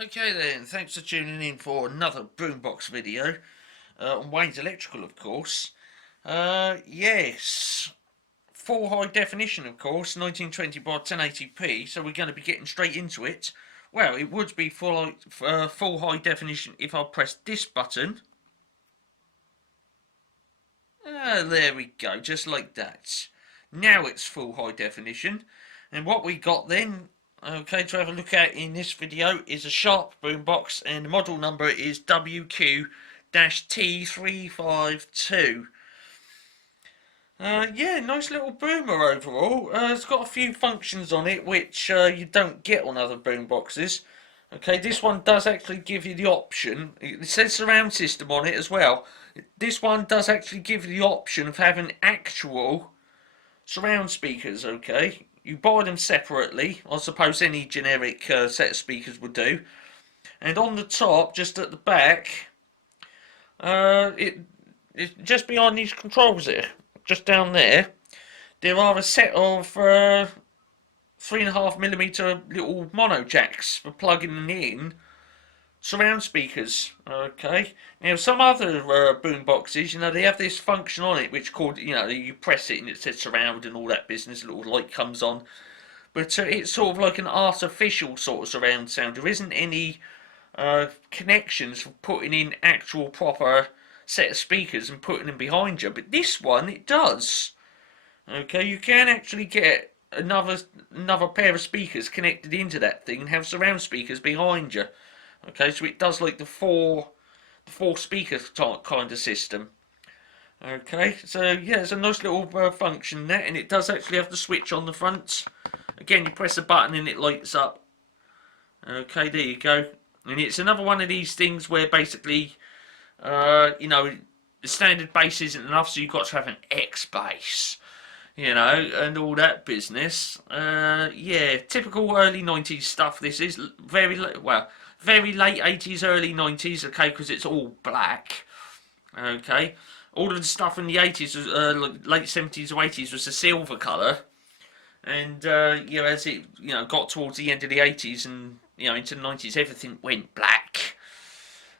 Okay then, thanks for tuning in for another Boombox video on Wayne's Electrical, of course. Yes, full high definition, of course, 1920 by 1080p. So we're going to be getting straight into it. Well, it would be full high definition if I press this button. There we go, just like that. Now it's full high definition, and what we got then, okay, to have a look at in this video is a Sharp boombox, and the model number is WQ-T352. Yeah, nice little boomer overall. It's got a few functions on it which you don't get on other boomboxes. Okay, this one does actually give you the option. It says surround system on it as well. This one does actually give you the option of having actual surround speakers. Okay, you buy them separately. I suppose any generic set of speakers would do. And on the top, just at the back, it's just behind these controls here, just down there. There are a set of 3.5mm little mono jacks for plugging in surround speakers. Okay, now some other boom boxes, they have this function on it which called, you press it and it says surround and all that business, a little light comes on, but it's sort of like an artificial sort of surround sound. There isn't any connections for putting in actual proper set of speakers and putting them behind you, but this one it does. Okay, you can actually get another pair of speakers connected into that thing and have surround speakers behind you. Okay, so it does like the four speaker kind of system. Okay, so yeah, it's a nice little function there, and it does actually have the switch on the front. Again, you press a button and it lights up. Okay, there you go. And it's another one of these things where basically, the standard bass isn't enough, so you've got to have an X bass, and all that business. Yeah, typical early 90s stuff. This is very late 80s, early 90s, okay, because it's all black, okay. All of the stuff in the 80s, late 70s or 80s, was a silver colour, and as it got towards the end of the 80s and into the 90s, everything went black.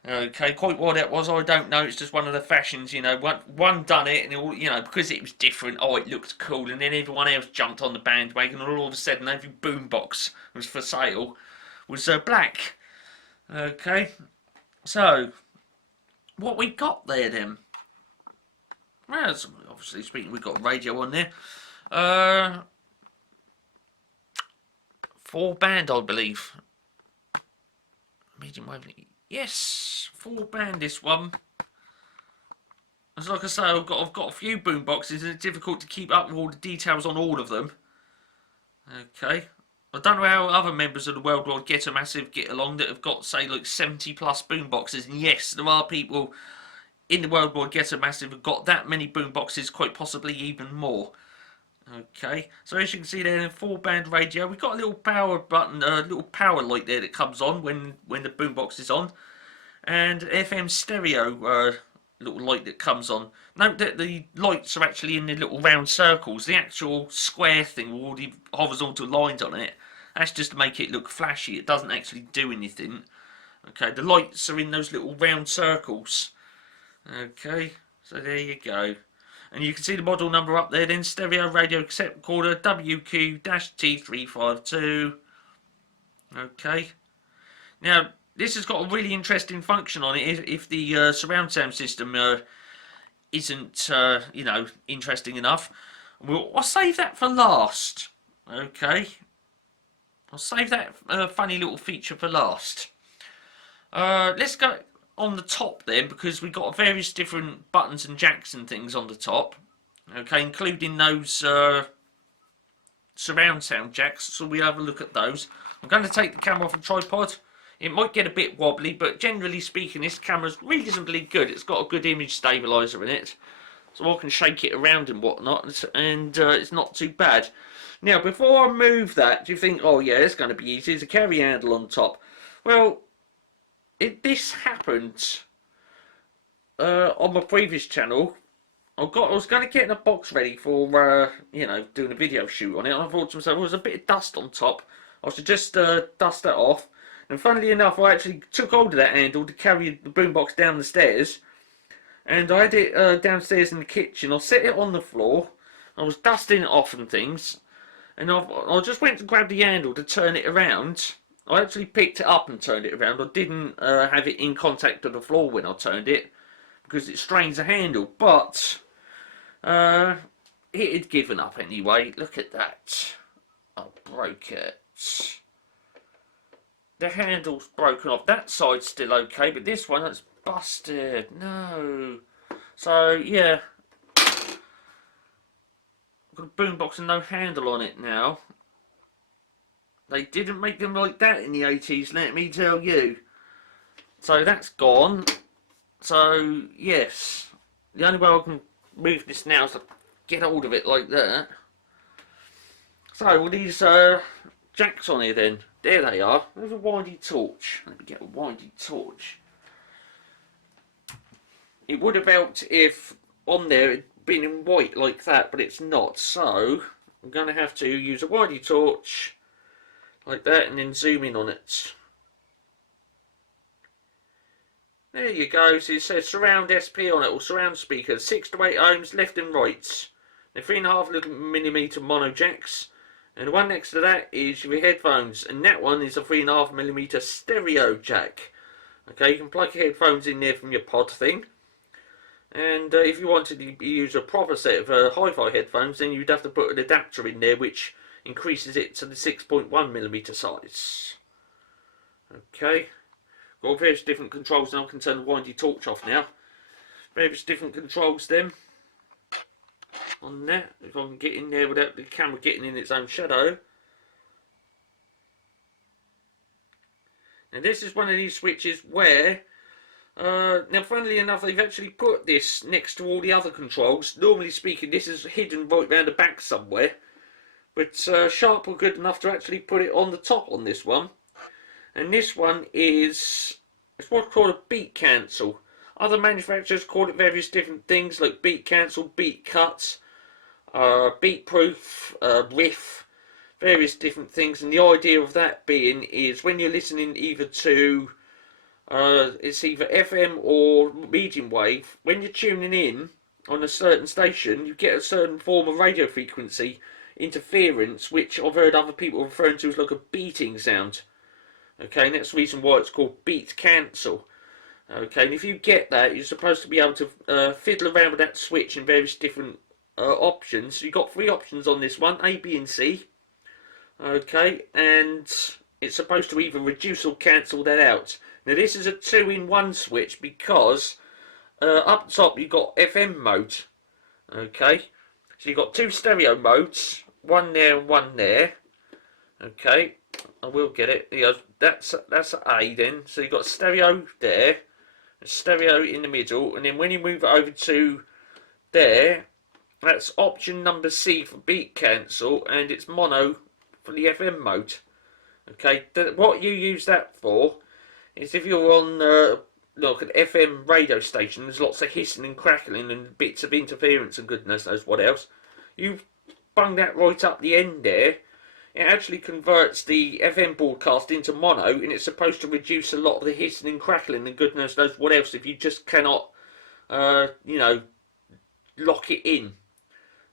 Okay, quite why that was, I don't know. It's just one of the fashions, One done it, and it all, because it was different. Oh, it looked cool, and then everyone else jumped on the bandwagon, and all of a sudden, every boombox was for sale was black. Okay, so what we got there then? Well, obviously speaking, we've got radio on there. 4-band, I believe. Medium wave. Yes, 4-band. This one. As like I say, I've got a few boom boxes, and it's difficult to keep up with all the details on all of them. Okay. I don't know how other members of the Worldwide Get a Massive get along that have got, say, like 70 plus boom boxes. And yes, there are people in the Worldwide Get a Massive who've got that many boom boxes, quite possibly even more. Okay, so as you can see there, in 4-band radio, we've got a little power button, a little power light there that comes on when the boombox is on, and FM stereo little light that comes on. Note that the lights are actually in the little round circles. The actual square thing with all the horizontal lines on it, that's just to make it look flashy. It doesn't actually do anything. Okay, the lights are in those little round circles. Okay, so there you go. And you can see the model number up there then, stereo radio cassette recorder WQ-T352. Okay. Now, this has got a really interesting function on it if the surround sound system isn't, interesting enough. I'll save that for last. Okay. I'll save that funny little feature for last. Let's go on the top then, because we've got various different buttons and jacks and things on the top. Okay, including those surround sound jacks, so we have a look at those. I'm going to take the camera off the tripod. It might get a bit wobbly, but generally speaking, this camera's reasonably good. It's got a good image stabilizer in it, so I can shake it around and whatnot, and it's not too bad. Now, before I move that, do you think, oh yeah, it's going to be easy, there's a carry handle on top? Well, this happened on my previous channel. I was going to get a box ready for doing a video shoot on it, and I thought to myself, well, there's a bit of dust on top. I should just dust that off. And funnily enough, I actually took hold of that handle to carry the boombox down the stairs. And I had it downstairs in the kitchen. I set it on the floor. I was dusting it off and things. And I just went to grab the handle to turn it around. I actually picked it up and turned it around. I didn't have it in contact with the floor when I turned it, because it strains the handle. But it had given up anyway. Look at that. I broke it. The handle's broken off. That side's still okay, but this one, that's busted. No. So, yeah. I've got a boombox and no handle on it now. They didn't make them like that in the 80s, let me tell you. So that's gone. So, yes. The only way I can move this now is to get hold of it like that. So, with these jacks on here then. There they are. There's a windy torch. Let me get a windy torch. It would have helped if on there it had been in white like that, but it's not. So, I'm going to have to use a windy torch like that and then zoom in on it. There you go. So it says surround SP on it, or surround speakers. 6 to 8 ohms left and right. They're 3.5mm mono jacks. And the one next to that is your headphones. And that one is a 3.5mm stereo jack. Okay, you can plug your headphones in there from your pod thing. And if you wanted to use a proper set of hi-fi headphones, then you'd have to put an adapter in there, which increases it to the 6.1mm size. Okay. Got various different controls now. I can turn the windy torch off now. Various different controls then. On that, if I can get in there without the camera getting in its own shadow. And this is one of these switches where, now funnily enough, they've actually put this next to all the other controls. Normally speaking, this is hidden right round the back somewhere. But Sharp were good enough to actually put it on the top on this one. And this one is, it's what's called a beat cancel. Other manufacturers call it various different things like beat cancel, beat cut, beat proof, riff, various different things. And the idea of that being is when you're listening either to, it's either FM or medium wave, when you're tuning in on a certain station, you get a certain form of radio frequency interference, which I've heard other people referring to as like a beating sound. Okay, and that's the reason why it's called beat cancel. Okay, and if you get that, you're supposed to be able to fiddle around with that switch in various different options. So you've got 3 options on this one, A, B and C. Okay, and it's supposed to either reduce or cancel that out. Now this is a 2-in-1 switch because up top you've got FM mode. Okay, so you've got 2 stereo modes, one there and one there. Okay, I will get it. That's A then. So you've got stereo there, stereo in the middle, and then when you move it over to there, that's option number C for beat cancel, and it's mono for the FM mode. Okay, what you use that for is if you're on like an FM radio station, there's lots of hissing and crackling and bits of interference and goodness knows what else. You bung that right up the end there. It actually converts the FM broadcast into mono, and it's supposed to reduce a lot of the hissing and crackling and goodness knows what else if you just cannot, you know, lock it in.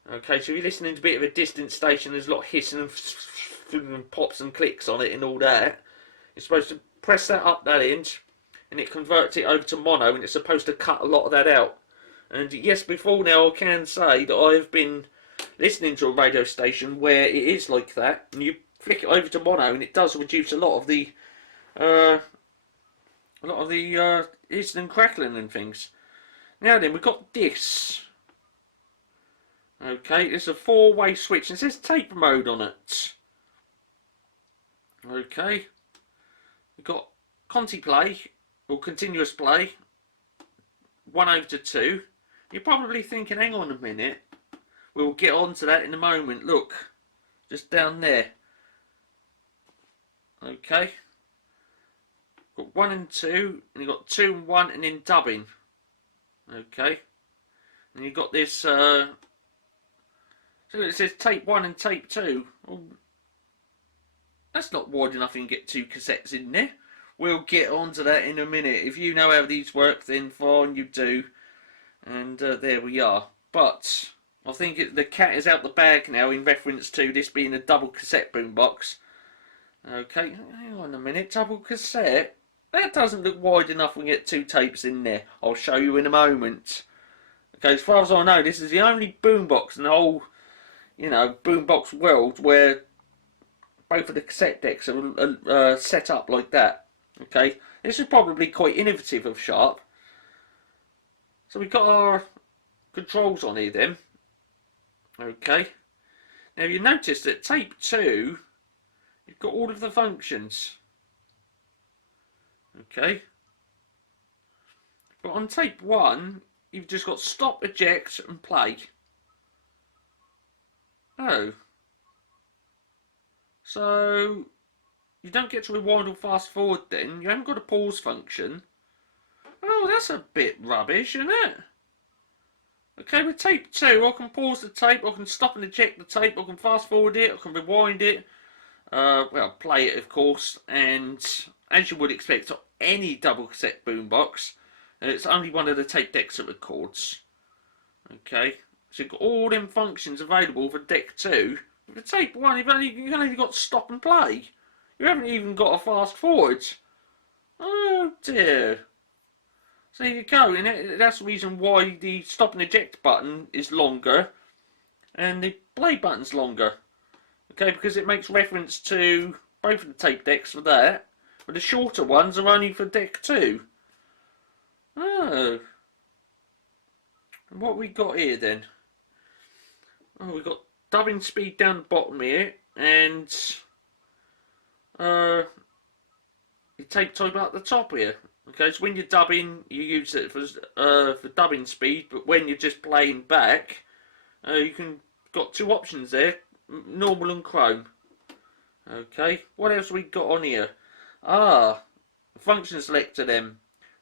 Okay, so if you're listening to a bit of a distant station, there's a lot of hissing and pops and clicks on it and all that. You're supposed to press that up that end, and it converts it over to mono, and it's supposed to cut a lot of that out. And yes, before now I can say that I've been listening to a radio station where it is like that, and you flick it over to mono, and it does reduce a lot of the hissing and crackling and things. Now then, we've got this. Okay, it's a 4-way switch, and it says tape mode on it. Okay, we've got Conti play or continuous play, 1/2. You're probably thinking, hang on a minute. We'll get on to that in a moment. Look, just down there. Okay. Got 1 and 2, and you've got 2 and 1, and then dubbing. Okay. And you've got this, so it says tape 1 and tape 2. Well, that's not wide enough you can get 2 cassettes in there. we'll get onto that in a minute. If you know how these work, then fine, you do. And there we are. But I think the cat is out the bag now in reference to this being a double cassette boombox. Okay, hang on a minute, double cassette? That doesn't look wide enough to get 2 tapes in there. I'll show you in a moment. Okay, as far as I know, this is the only boombox in the whole, boombox world where both of the cassette decks are set up like that. Okay, this is probably quite innovative of Sharp. So we've got our controls on here then. Okay, now you notice that tape 2, you've got all of the functions. Okay, but on tape 1, you've just got stop, eject and play. Oh, so you don't get to rewind or fast forward then. You haven't got a pause function. Oh, that's a bit rubbish, isn't it? Okay, with tape 2, I can pause the tape, I can stop and eject the tape, I can fast forward it, I can rewind it. Well, play it, of course, and as you would expect, any double cassette boombox, it's only one of the tape decks that records. Okay, so you've got all them functions available for deck 2. For tape 1, you've only got stop and play. You haven't even got a fast forward. Oh dear. So there you go, and that's the reason why the stop and eject button is longer and the play button's longer. Okay, because it makes reference to both of the tape decks for that, but the shorter ones are only for deck 2. Oh. And what we got here then? Oh, we've got dubbing speed down the bottom here, and the tape type at the top here. Okay, so when you're dubbing, you use it for dubbing speed, but when you're just playing back, you can got 2 options there, normal and chrome. Okay, what else we got on here? Function selector then.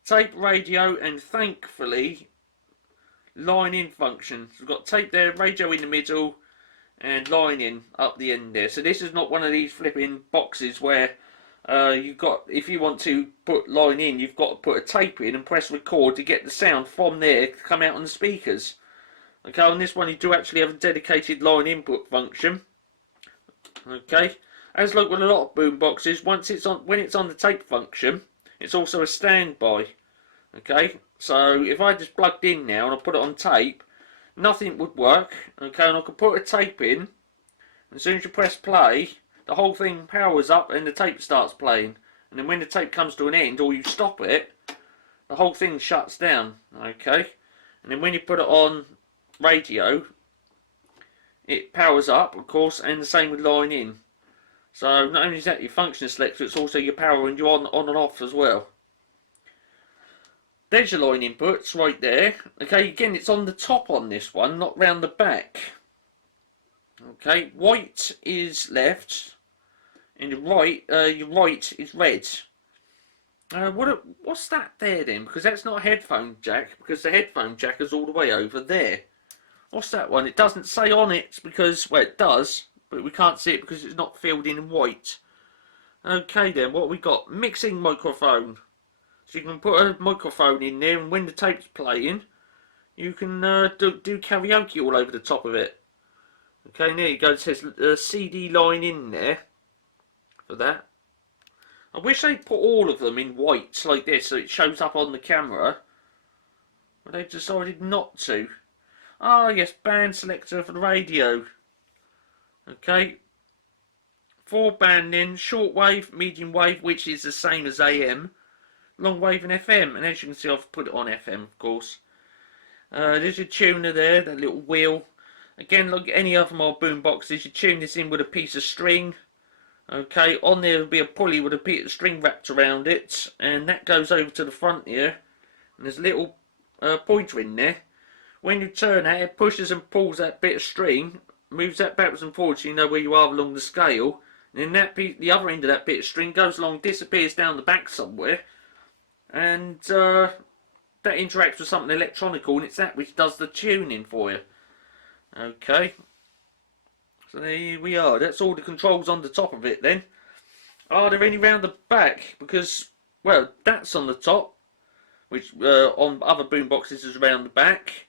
Tape, radio, and thankfully, line in function. So we've got tape there, radio in the middle, and line in up the end there. So this is not one of these flipping boxes where you've got, if you want to put line in, you've got to put a tape in and press record to get the sound from there to come out on the speakers. Okay, on this one you do actually have a dedicated line input function. Okay, as like with a lot of boom boxes, when it's on the tape function, it's also a standby. Okay, so if I just plugged in now and I put it on tape, nothing would work. Okay, and I could put a tape in, and as soon as you press play, the whole thing powers up and the tape starts playing. And then when the tape comes to an end or you stop it, the whole thing shuts down. Okay, and then when you put it on radio, it powers up, of course, and the same with line in. So not only is that your function selector, it's also your power and your on and off as well. There's your line inputs right there. Okay, again, it's on the top on this one, not round the back. Okay, white is left, and your right is red. What's that there then? Because that's not a headphone jack, because the headphone jack is all the way over there. What's that one? It doesn't say on it because, well, it does, but we can't see it because it's not filled in white. Okay then, what we got? Mixing microphone. So you can put a microphone in there, and when the tape's playing, you can do karaoke all over the top of it. Okay, there you go. It says CD line in there for that. I wish they'd put all of them in white like this so it shows up on the camera, but they decided not to. Ah, yes, band selector for the radio. Okay. 4 band then, short wave, medium wave, which is the same as AM, long wave and FM, and as you can see I've put it on FM of course. There's your tuner there, that little wheel. Again, like any other of my boom boxes, you tune this in with a piece of string. Okay, on there will be a pulley with a piece of string wrapped around it, and that goes over to the front here, and there's a little pointer in there. When you turn that, it pushes and pulls that bit of string, moves that backwards and forwards so you know where you are along the scale, and then that the other end of that bit of string goes along, disappears down the back somewhere, and that interacts with something electronical, and it's that which does the tuning for you. Okay, so there we are. That's all the controls on the top of it then. Are there any round the back? Because Well, that's on the top, which on other boomboxes is around the back.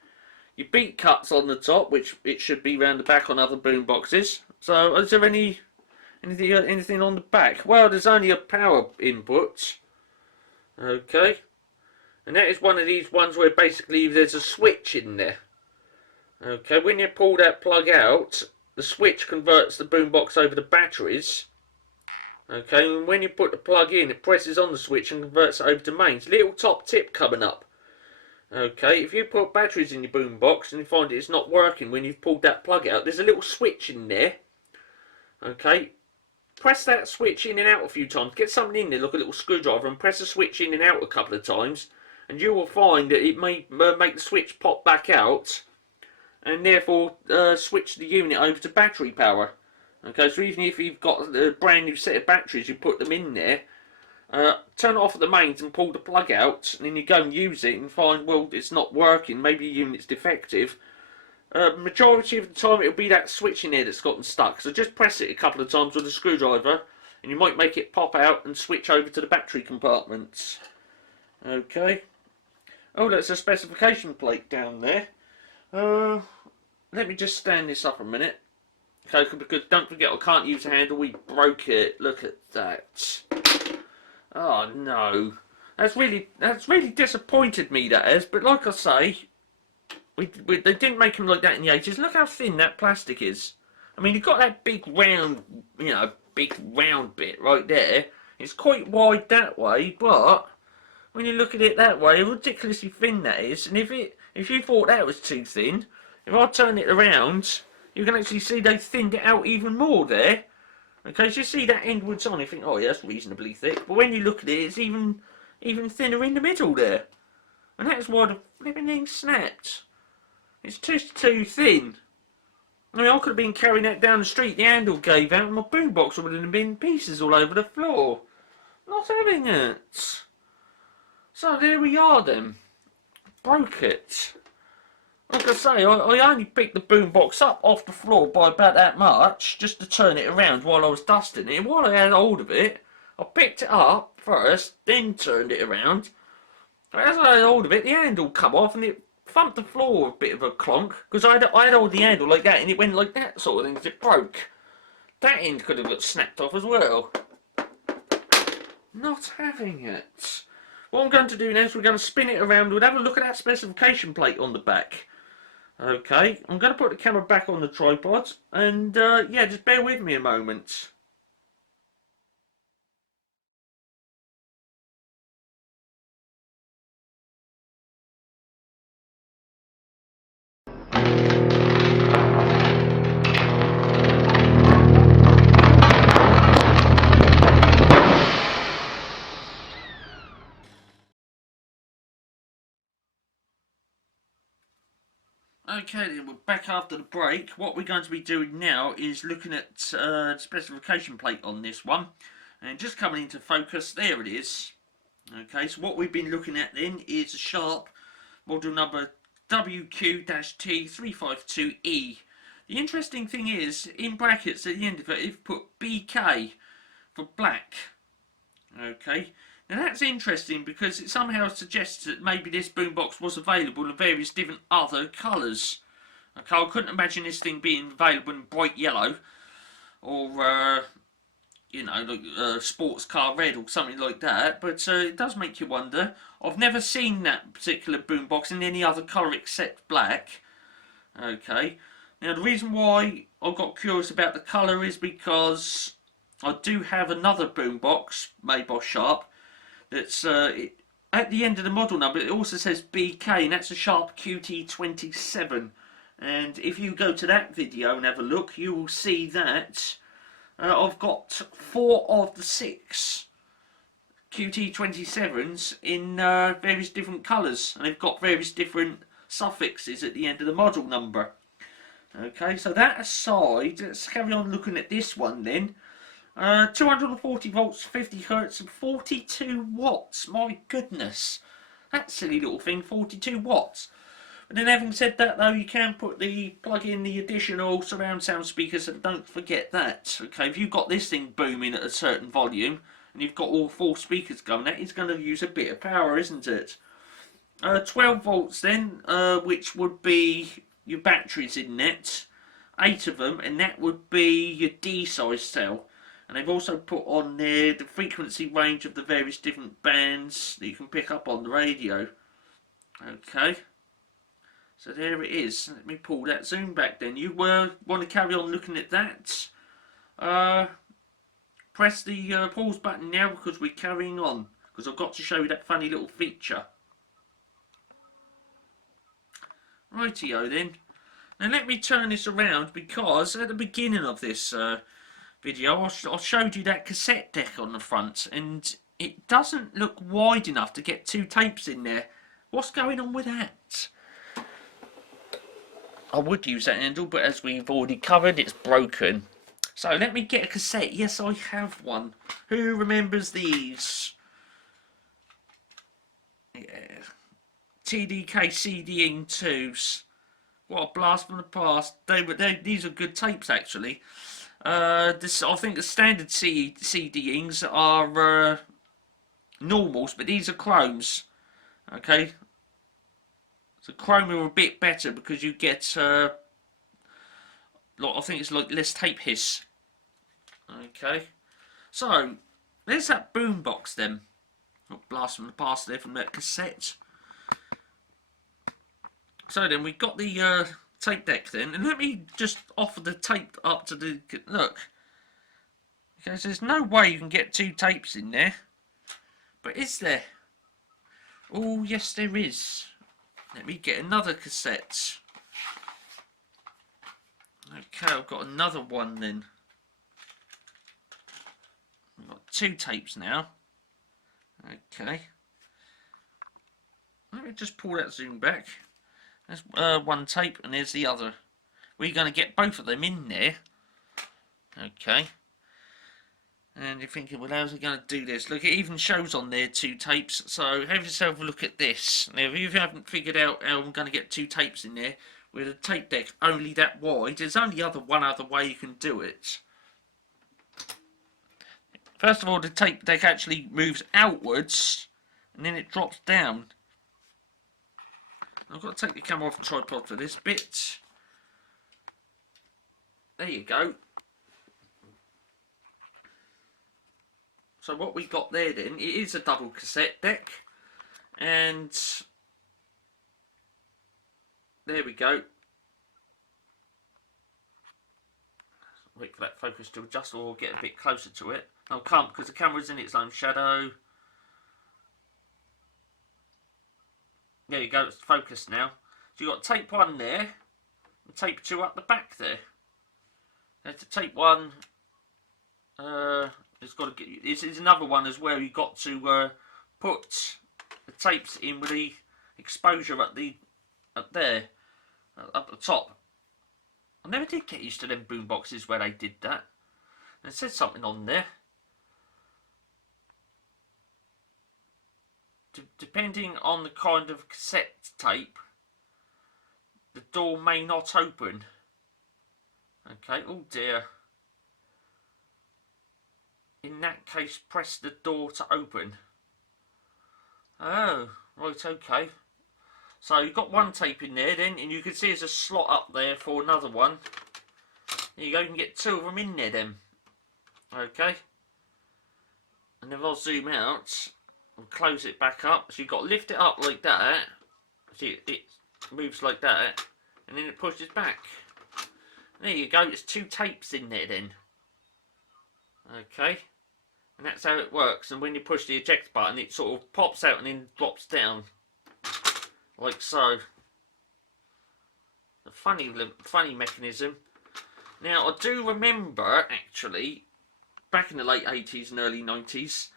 Your beat cut's on the top, which it should be round the back on other boomboxes. So, is there anything on the back? Well, there's only a power input. Okay, and that is one of these ones where basically there's a switch in there. Okay, when you pull that plug out, the switch converts the boombox over to batteries. Okay, and when you put the plug in, it presses on the switch and converts it over to mains. Little top tip coming up. Okay, if you put batteries in your boombox and you find it's not working when you've pulled that plug out, there's a little switch in there. Okay, press that switch in and out a few times. Get something in there, like a little screwdriver, and press the switch in and out a couple of times, and you will find that it may make the switch pop back out, and therefore switch the unit over to battery power. Okay, so even if you've got a brand new set of batteries, you put them in there, turn it off at the mains and pull the plug out, and then you go and use it and find, well, it's not working, maybe your unit's defective. Majority of the time it'll be that switch in there that's gotten stuck, so just press it a couple of times with a screwdriver and you might make it pop out and switch over to the battery compartments. Okay. Oh, that's a specification plate down there. Let me just stand this up a minute. Okay, because don't forget I can't use the handle, we broke it. Look at that. Oh no. That's really disappointed me, that is, but like I say, they didn't make them like that in the 80s. Look how thin that plastic is. I mean, you've got that big round, big round bit right there. It's quite wide that way, but when you look at it that way, ridiculously thin that is. And if you thought that was too thin, if I turn it around, you can actually see they thinned it out even more there. Okay, so you see that endwards on, you think, oh yeah, that's reasonably thick. But when you look at it, it's even thinner in the middle there. And that's why the flipping thing snapped. It's just too thin. I mean, I could have been carrying that down the street, the handle gave out, and my boombox would have been in pieces all over the floor. Not having it. So there we are then. Broke it. Like I say, I only picked the boombox up off the floor by about that much, just to turn it around while I was dusting it. While I had hold of it, I picked it up first, then turned it around. As I had hold of it, the handle come off and it thumped the floor with a bit of a clonk, because I had hold the handle like that and it went like that sort of thing as it broke. That end could have got snapped off as well. Not having it. What I'm going to do now is we're going to spin it around. We'll have a look at that specification plate on the back. Okay, I'm going to put the camera back on the tripod and yeah, just bear with me a moment. Okay then, we're back after the break. What we're going to be doing now is looking at the specification plate on this one. And just coming into focus, there it is. Okay, so what we've been looking at then is a Sharp model number WQ-T352E. The interesting thing is, in brackets at the end of it, they've put BK for black. Okay. Now that's interesting because it somehow suggests that maybe this boombox was available in various different other colours. Okay, I couldn't imagine this thing being available in bright yellow or, like sports car red or something like that. But it does make you wonder. I've never seen that particular boombox in any other colour except black. Okay. Now the reason why I got curious about the colour is because I do have another boombox made by Sharp. That's at the end of the model number it also says BK, and that's a Sharp QT27. And if you go to that video and have a look, you will see that I've got 4 of the 6 QT27s in various different colours, and they've got various different suffixes at the end of the model number. Okay, so that aside, let's carry on looking at this one then. 240 volts, 50 hertz, and 42 watts. My goodness, that silly little thing, 42 watts. But then, having said that, though, you can plug in the additional surround sound speakers, and don't forget that. Okay, if you've got this thing booming at a certain volume, and you've got all 4 speakers going, that is going to use a bit of power, isn't it? 12 volts then, which would be your batteries in that, 8 of them, and that would be your D size cell. And they've also put on there the frequency range of the various different bands that you can pick up on the radio. Okay, so there it is. Let me pull that zoom back then. You want to carry on looking at that? Press the pause button now, because we're carrying on, because I've got to show you that funny little feature. Rightio then. Now let me turn this around, because at the beginning of this video I showed you that cassette deck on the front, and it doesn't look wide enough to get 2 tapes in there. What's going on with that? I would use that handle, but as we've already covered, it's broken. So let me get a cassette. Yes, I have one. Who remembers these? Yeah. TDK CD-ing 2s. What a blast from the past. These are good tapes, actually. I think the standard CD-ings are normals, but these are chromes. Okay. So chrome are a bit better, because you get I think it's like less tape hiss. Okay. So there's that boombox then. Blast from the past there from that cassette. So then we've got the tape deck then, and let me just offer the tape up to the look. Okay, so there's no way you can get 2 tapes in there, but is there? Oh yes, there is. Let me get another cassette. Okay, I've got another one then. We've got 2 tapes now. Okay. Let me just pull that zoom back. There's 1 tape, and there's the other. We're going to get both of them in there. Okay. And you're thinking, well, how's it going to do this? Look, it even shows on there 2 tapes. So have yourself a look at this. Now, if you haven't figured out how I'm going to get 2 tapes in there with a tape deck only that wide, there's only one other way you can do it. First of all, the tape deck actually moves outwards, and then it drops down. I've got to take the camera off the tripod for this bit. There you go. So what we've got there then, it is a double cassette deck. And there we go. Wait for that focus to adjust, or get a bit closer to it. I can't, because the camera's in its own shadow. There you go, it's focused now. So you've got tape 1 there, and tape 2 up the back there. There's the tape 1. It's got to get. This is another one as well. You've got to put the tapes in with the exposure up there, up the top. I never did get used to them boomboxes where they did that. And it says something on there. Depending on the kind of cassette tape, the door may not open. Okay, oh dear. In that case, press the door to open. Oh, right, okay. So you've got 1 tape in there then, and you can see there's a slot up there for another one. There you go, you can get 2 of them in there then. Okay. And if I'll zoom out, and close it back up, so you've got to lift it up like that. See, it moves like that, and then it pushes back. There you go, there's 2 tapes in there then. Okay, and that's how it works. And when you push the eject button, it sort of pops out and then drops down, like so. A funny mechanism. Now I do remember actually, back in the late 80s and early 90s,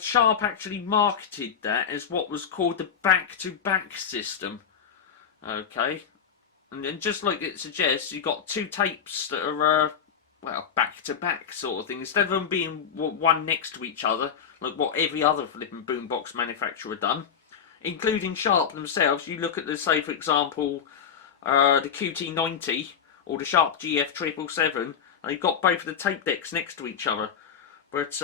Sharp actually marketed that as what was called the back-to-back system. Okay, and then just like it suggests, you've got 2 tapes that are well, back-to-back sort of thing. Instead of them being one next to each other, like what every other flipping boombox manufacturer done, including Sharp themselves. You look at the, say for example, the QT90 or the Sharp GF777, they've got both of the tape decks next to each other. But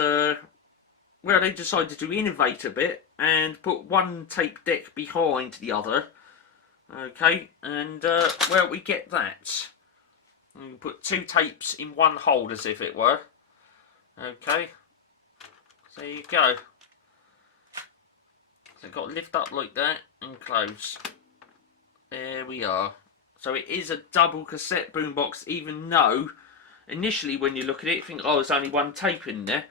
well, they decided to innovate a bit and put one tape deck behind the other. Okay, and well, we get that. You can put two tapes in one hole, as if it were. Okay, so there you go. So you've got to lift up like that and close. There we are. So it is a double cassette boombox, even though initially when you look at it, you think, oh, there's only one tape in there.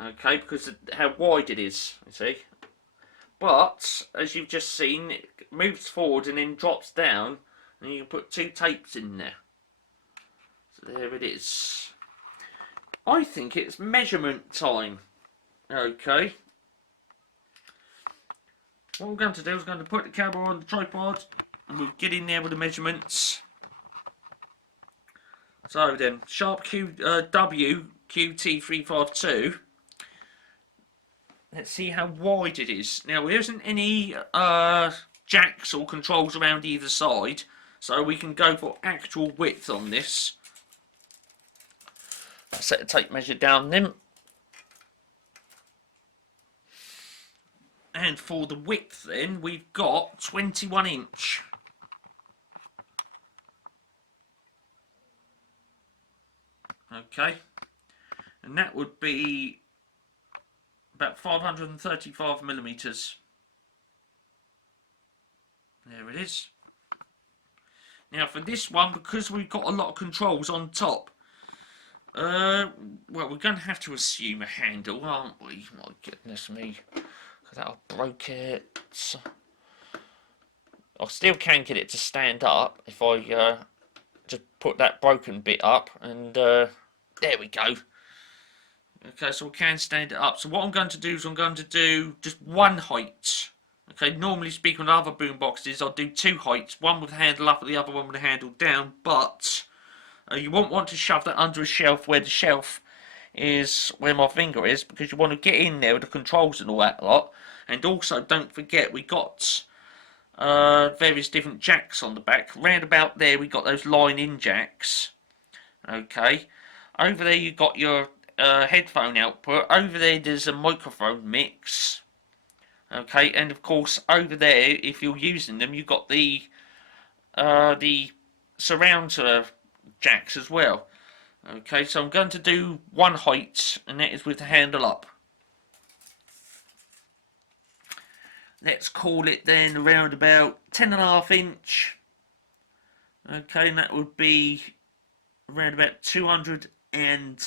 Okay, because of how wide it is, you see. But, as you've just seen, it moves forward and then drops down, and you can put two tapes in there. So there it is. I think it's measurement time. Okay. What I'm going to do is I'm going to put the camera on the tripod, and we'll get in there with the measurements. So then, Sharp W QT352. Let's see how wide it is. Now, there isn't any jacks or controls around either side, so we can go for actual width on this. Set the tape measure down then. And for the width then, we've got 21 inch. Okay. And that would be about 535 millimeters. There it is. Now for this one, because we've got a lot of controls on top, well, we're going to have to assume a handle, aren't we? My goodness me, that'll broke it. I still can get it to stand up if I just put that broken bit up, and there we go. Okay, so we can stand it up. So what I'm going to do is I'm going to do just one height. Okay, normally speaking on other boom boxes, I'll do two heights. One with the handle up and the other one with the handle down. But you won't want to shove that under a shelf where the shelf is where my finger is, because you want to get in there with the controls and all that lot. And also, don't forget, we got various different jacks on the back. Round about there, we got those line-in jacks. Okay, over there you got your headphone output. Over there's a microphone mix. Okay, and of course over there, if you're using them, you've got the surround jacks as well. Okay, so I'm going to do one height, and that is with the handle up. Let's call it then around about 10.5 inch. Okay, and that would be around about 200 and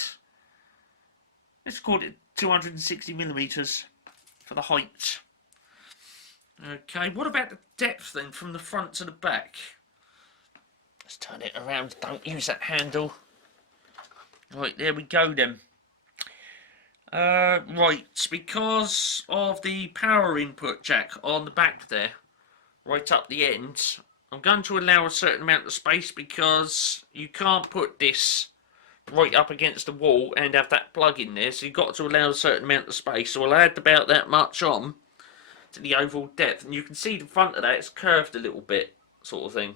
let's call it 260 millimeters for the height. Okay, what about the depth then from the front to the back? Let's turn it around, don't use that handle. Right, there we go then. Right, because of the power input jack on the back there, right up the end, I'm going to allow a certain amount of space, because you can't put this right up against the wall and have that plug in there, so you've got to allow a certain amount of space. So I'll add about that much on to the overall depth, and you can see the front of that, it's curved a little bit, sort of thing,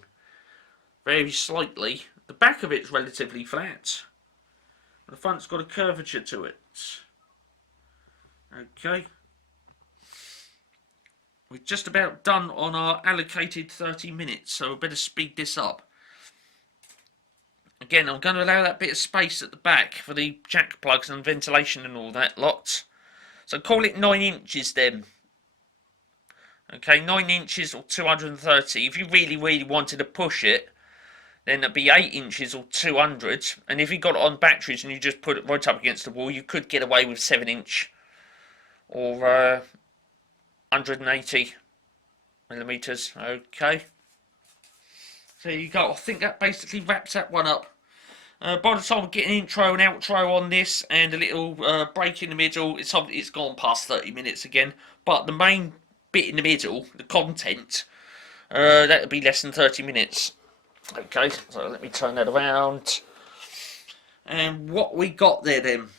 very slightly. The back of it's relatively flat, the front's got a curvature to it. Okay, we're just about done on our allocated 30 minutes, so we better speed this up. Again, I'm going to allow that bit of space at the back for the jack plugs and ventilation and all that lot. So call it 9 inches then. Okay, 9 inches or 230. If you really wanted to push it, then it'd be 8 inches or 200. And if you got it on batteries and you just put it right up against the wall, you could get away with 7 inch or 180 millimeters. Okay. There you go. I think that basically wraps that one up. By the time we get an intro and outro on this and a little break in the middle, it's gone past 30 minutes again. But the main bit in the middle, the content, that'll be less than 30 minutes. Okay, so let me turn that around. And what we got there then?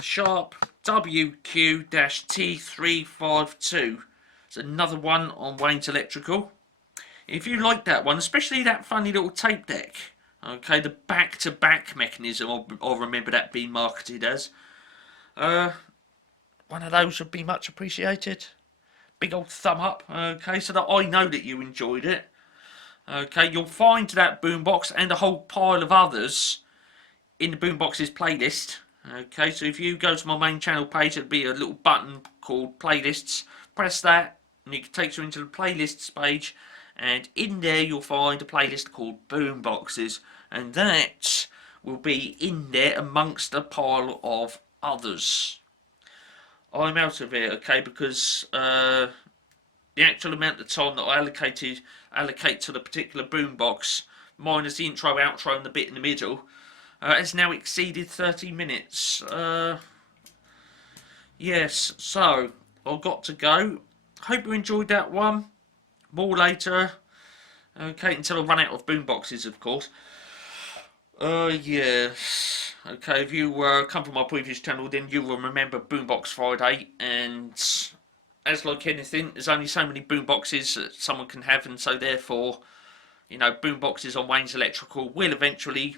Sharp WQ-T352. It's another one on Wayne's Electrical. If you like that one, especially that funny little tape deck, okay, the back-to-back mechanism, I'll remember that being marketed as. one of those would be much appreciated. Big old thumb up, okay, so that I know that you enjoyed it. Okay, you'll find that boombox and a whole pile of others in the boombox's playlist. Okay, so if you go to my main channel page, there'll be a little button called playlists. Press that and it takes you into the playlists page, and in there you'll find a playlist called boomboxes, and that will be in there amongst a pile of others. I'm out of here, okay, because the actual amount of time that I allocate to the particular boombox, minus the intro, outro, and the bit in the middle, has now exceeded 30 minutes. Yes, so I've got to go. Hope you enjoyed that one. More later. Okay, until I run out of boomboxes, of course. Yes. Okay, if you come from my previous channel, then you will remember Boombox Friday, and as like anything, there's only so many boomboxes that someone can have, and so therefore, you know, boomboxes on Wayne's Electrical will eventually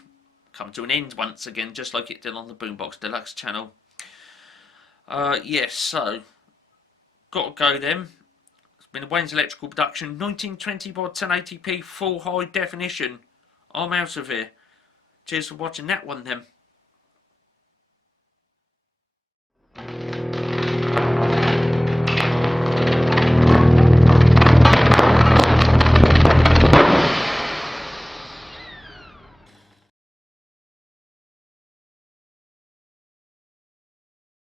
come to an end once again, just like it did on the Boombox Deluxe channel. Yes, so got to go then. It's been a Wayne's Electrical production, 1920 by 1080p, full high definition. I'm out of here. Cheers for watching that one then.